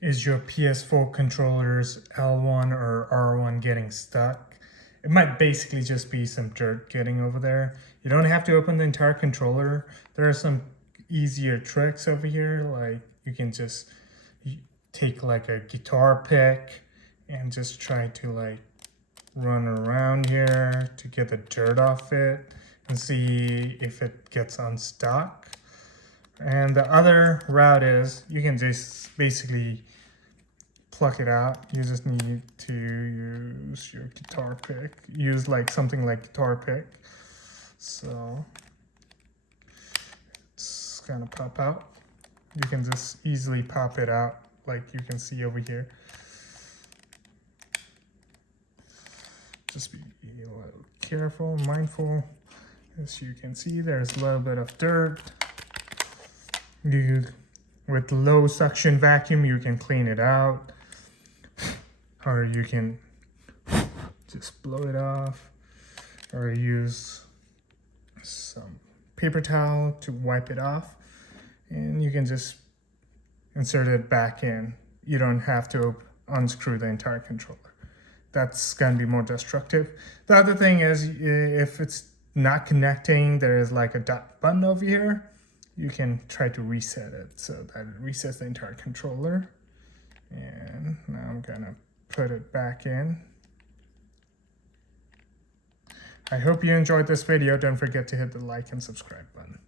is your PS4 controller's L1 or R1 getting stuck. It might basically just be some dirt getting over there. You don't have to open the entire controller. There are some easier tricks over here, like you can just take like a guitar pick and just try to like run around here to get the dirt off it and see if it gets unstuck. And the other route is you can just basically pluck it out. You just need to use your guitar pick. Use like something like guitar pick. So it's gonna pop out. You can just easily pop it out like you can see over here. Just be a little careful, mindful. As you can see, there's a little bit of dirt. With low suction vacuum, you can clean it out. Or you can just blow it off. Or use some paper towel to wipe it off. And you can just insert it back in. You don't have to unscrew the entire controller. That's going to be more destructive. The other thing is, if it's not connecting, there is like a dot button over here. You can try to reset it, so that it resets the entire controller. And now I'm gonna put it back in. I hope you enjoyed this video. Don't forget to hit the like and subscribe button.